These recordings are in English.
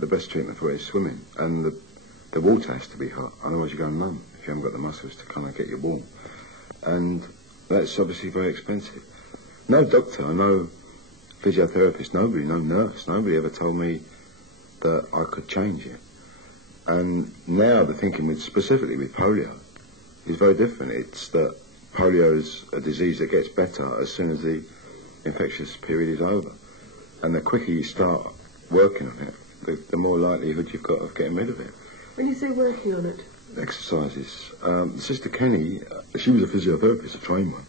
the best treatment for it is swimming, and the water has to be hot, otherwise you go numb if you haven't got the muscles to kind of get you warm. And that's obviously very expensive. No doctor, no physiotherapist, nobody, no nurse, nobody ever told me that I could change it. And now the thinking specifically with polio is very different. It's that polio is a disease that gets better as soon as the infectious period is over. And the quicker you start working on it, the more likelihood you've got of getting rid of it. When you say working on it? Exercises. Sister Kenny, she was a physiotherapist, a trained one.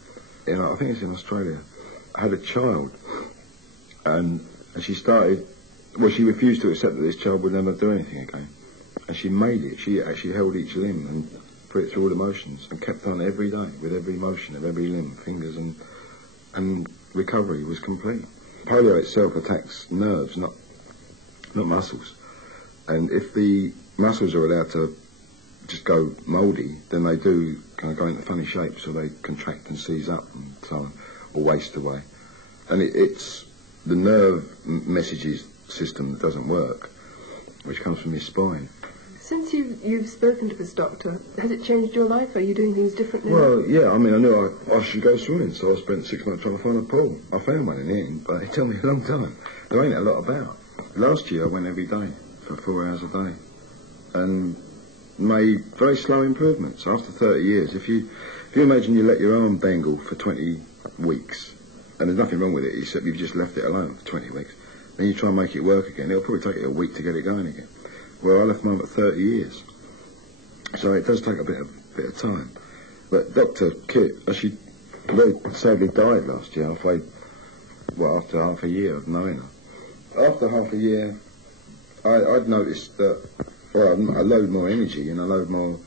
I think it's in Australia. Had a child, and she started. Well, she refused to accept that this child would never do anything again, and she made it. She actually held each limb and put it through all the motions, and kept on every day with every motion of every limb, fingers, and recovery was complete. Polio itself attacks nerves, not muscles, and if the muscles are allowed to just go mouldy, then they do kind of go into funny shapes, or they contract and seize up and so on, or waste away. And it's the nerve messages system that doesn't work, which comes from your spine. Since you've spoken to this doctor, has it changed your life? Are you doing things differently? Well, yeah, I mean, I knew I should go swimming, so I spent 6 months trying to find a pool. I found one in the end, but it took me a long time. There ain't a lot about. Last year I went every day for 4 hours a day, and made very slow improvements. After 30 years, if you imagine you let your arm bangle for 20 weeks, and there's nothing wrong with it, except you've just left it alone for 20 weeks, then you try and make it work again, it'll probably take you a week to get it going again. Well, I left mine for 30 years. So it does take a bit of time. But Dr. Kit, she very sadly died last year, after half a year of knowing her. After half a year, I'd noticed that, well, I load more energy and I load more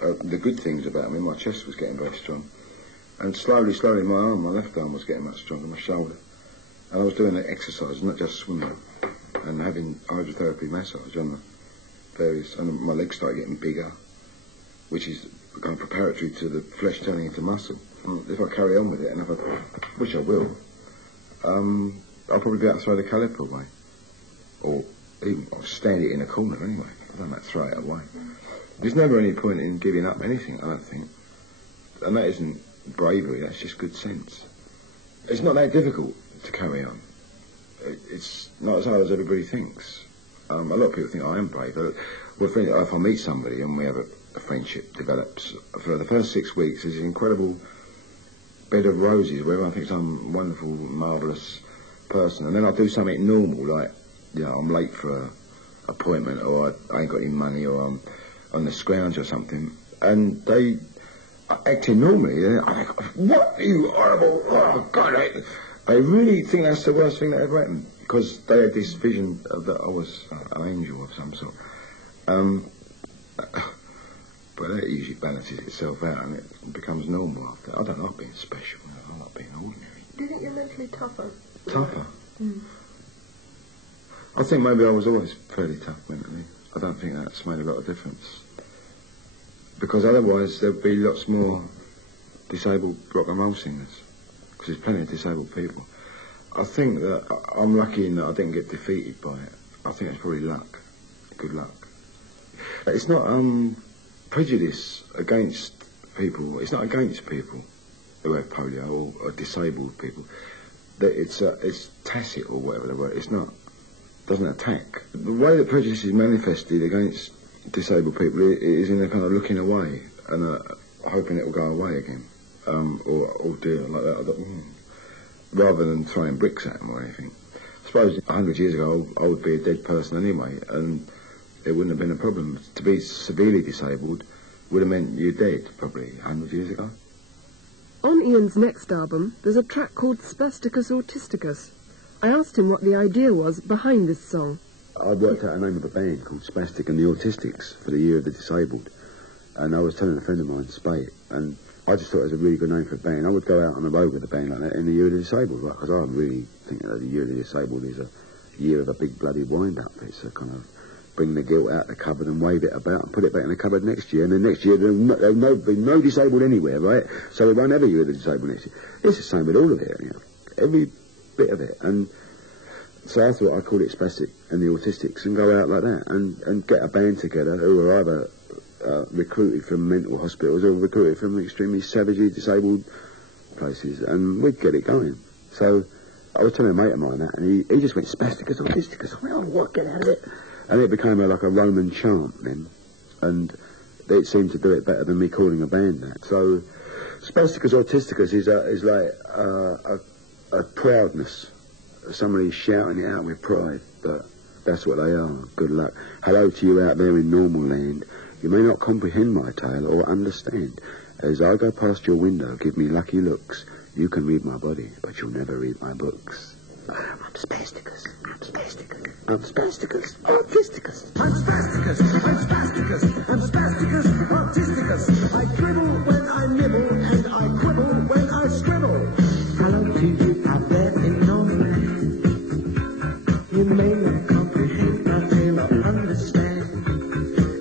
the good things about me. My chest was getting very strong. And slowly, my left arm was getting much stronger, my shoulder. And I was doing the exercise, not just swimming, and having hydrotherapy massage on the various, and my legs started getting bigger, which is kind of preparatory to the flesh turning into muscle. And if I carry on with it, and which I will, I'll probably be able to throw the caliper away. Or even I'll stand it in a corner anyway. I don't like to throw it away. There's never any point in giving up anything, I don't think. And that isn't bravery, that's just good sense. It's not that difficult to carry on. It's not as hard as everybody thinks. A lot of people think I am brave. If I meet somebody and we have a friendship develops, for the first 6 weeks there's an incredible bed of roses where everyone thinks I'm a wonderful, marvellous person. And then I'll do something normal, like, I'm late for an appointment, or I ain't got any money, or I'm on the scrounge or something. And they are acting normally. They're like, what, you horrible, oh, God, they really think that's the worst thing that ever happened, because they had this vision of that I was an angel of some sort. But that usually balances itself out and it becomes normal after. I don't like being special. I like being ordinary. Do you think you're mentally tougher? Tougher? Mm. I think maybe I was always fairly tough mentally. I don't think that's made a lot of difference. Because otherwise there'd be lots more disabled rock and roll singers. Because there's plenty of disabled people. I think that I'm lucky in that I didn't get defeated by it. I think it's probably luck. Good luck. It's not prejudice against people. It's not against people who have polio or disabled people. It's tacit or whatever the word. It's not. Doesn't attack. The way that prejudice is manifested against disabled people is in a kind of looking away and hoping it will go away again. Or oh dear, like that. Rather than throwing bricks at them or anything. I suppose 100 years ago I would be a dead person anyway, and it wouldn't have been a problem. To be severely disabled would have meant you're dead, probably 100 years ago. On Ian's next album, there's a track called Spasticus Autisticus. I asked him what the idea was behind this song. I worked out a name of a band called Spastic and the Autistics for the Year of the Disabled. And I was telling a friend of mine to spay it, and I just thought it was a really good name for a band. I would go out on the road with a band like that in the Year of the Disabled, right? Because I really think that the Year of the Disabled is a year of a big bloody wind-up. It's a kind of bring the guilt out the cupboard and wave it about and put it back in the cupboard next year. And then next year there'll be no disabled anywhere, right? So we won't have a Year of the Disabled next year. It's the same with all of it, Every bit of it. And So I thought I'd call it Spastic and the Autistics and go out like that and get a band together who were either recruited from mental hospitals or recruited from extremely savagely disabled places, and we'd get it going. So I was telling a mate of mine that, and he just went, Spasticus, Autisticus. I went, oh, what, get out of it. And it became like a Roman chant then, and it seemed to do it better than me calling a band that. So Spasticus Autisticus is like a proudness. Somebody shouting it out with pride, but that's what they are. Good luck. Hello to you out there in normal land. You may not comprehend my tale or understand. As I go past your window, give me lucky looks. You can read my body, but you'll never read my books. I'm Spasticus. I'm Spasticus. I'm Spasticus. Autisticus. I'm Spasticus. I'm Spasticus. I'm Spasticus. Autisticus. I dribble when I nibble, and I quibble when I scribble. Hello to you out there in no land. You may not comprehend my tale or understand.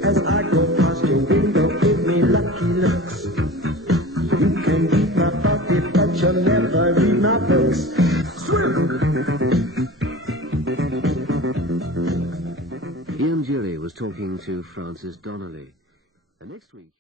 As I go past your window, give me lucky looks. You can read my body, but you'll never read my books. Ian Dury was talking to Francis Donnelly. And next week...